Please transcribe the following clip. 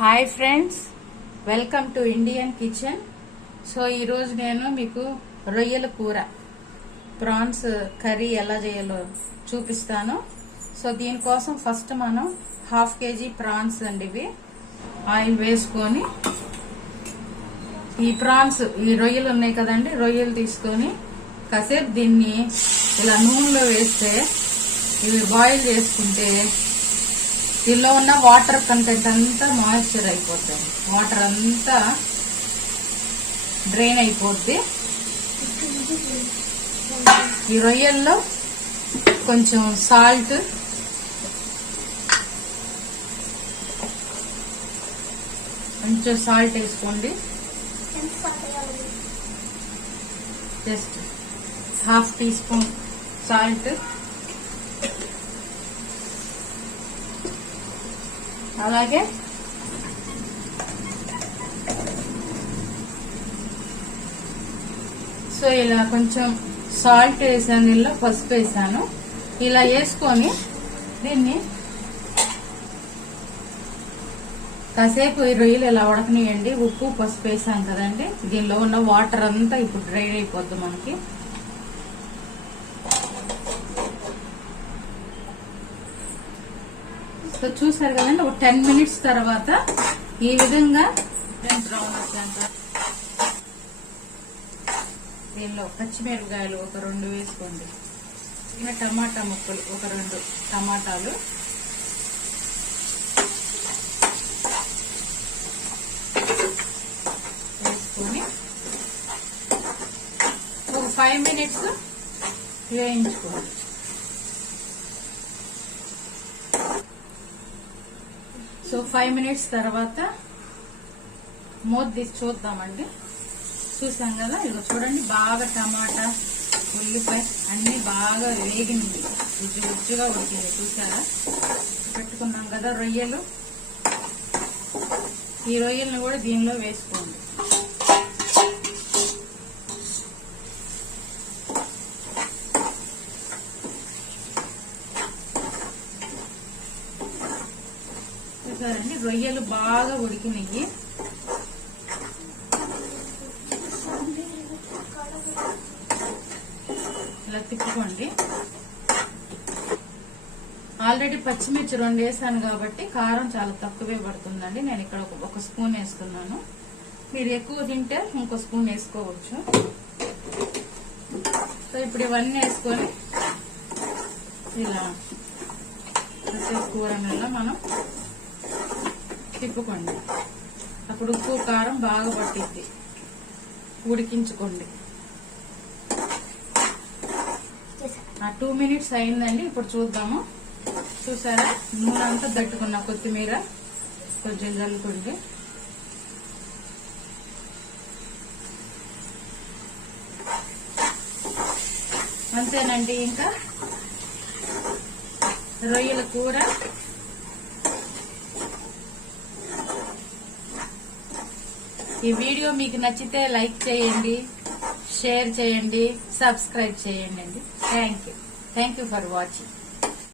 Hi friends, welcome to Indian kitchen. So ఈరోజు నేను మీకు రొయ్యల కూర ప్రాన్స్ కర్రీ ఎలా చేయాలో చూపిస్తాను. సో దీనికోసం ఫస్ట్ మనం 1/2 kg ప్రాన్స్ అండి ఇవి ఆయిల్ వేసుకొని, ఈ ప్రాన్స్ ఈ రొయ్యలు ఉన్నాయి కదండి, రొయ్యలు తీసుకొని కాసేపు దీన్ని ఇలా నూనెలో వేస్తే ఇవి బాయిల్ చేసుకుంటే దీనిలో ఉన్న వాటర్ కంటెంట్ అంతా మాయిశ్చర్ అయిపోతుంది, వాటర్ అంతా డ్రైన్ అయిపోద్ది. ఈ రొయ్యల్లో కొంచెం సాల్ట్, వేసుకోండి. జస్ట్ 1/2 teaspoon సాల్ట్, అలాగే సో ఇలా కొంచెం సాల్ట్ వేసాను, దీనిలో పసుపు వేసాను. ఇలా వేసుకొని దీన్ని కాసేపు ఈ రొయ్యలు ఇలా ఉడకనియండి. ఉప్పు పసుపు వేసాం కదండి, దీనిలో ఉన్న వాటర్ అంతా ఇప్పుడు డ్రైన్ అయిపోద్ది మనకి. సో చూసారు కదండి, ఒక 10 minutes తర్వాత ఈ విధంగా బ్రౌన్ వచ్చాక దీనిలో పచ్చిమిరపకాయలు ఒక 2 వేసుకోండి. ఇంకా టమాటా ముక్కలు ఒక 2 టమాటాలు, వేసుకొని ఒక 5 minutes వేయించుకోండి. సో 5 minutes తర్వాత మూత తీసి చూద్దామండి. చూసాం కదా, ఇదిగో చూడండి, బాగా టమాటా ఉల్లిపాయ అన్ని బాగా వేగింది, రుచి రుచిగా ఉడికింది. చూసారా, పెట్టుకున్నాం కదా రొయ్యలు, ఈ రొయ్యలను కూడా దీనిలో వేసుకోండి. చూసారండి, రొయ్యలు బాగా ఉడికినాయి. ఇలా తిప్పుకోండి. ఆల్రెడీ పచ్చిమిర్చి 2 వేసాను కాబట్టి కారం చాలా తక్కువే పడుతుందండి. నేను ఇక్కడ ఒక స్పూన్ వేస్తున్నాను. మీరు ఎక్కువ తింటే ఇంకో స్పూన్ వేసుకోవచ్చు. సో ఇప్పుడు ఇవన్నీ వేసుకొని ఇలా కూర మీద మనం తిప్పుకోండి. అప్పుడు ఉప్పు కారం బాగా పట్టిద్ది. ఉడికించుకోండి. 2 minutes అయిందండి. ఇప్పుడు చూద్దాము. చూసారా, నూనె అంతా తట్టుకున్న కొత్తిమీర కొంచెం జల్లుకుంటే అంతేనండి. ఇంకా రొయ్యల కూర ఈ వీడియో మీకు నచ్చితే లైక్ చేయండి, షేర్ చేయండి, సబ్స్క్రైబ్ చేయండి. Thank you for watching.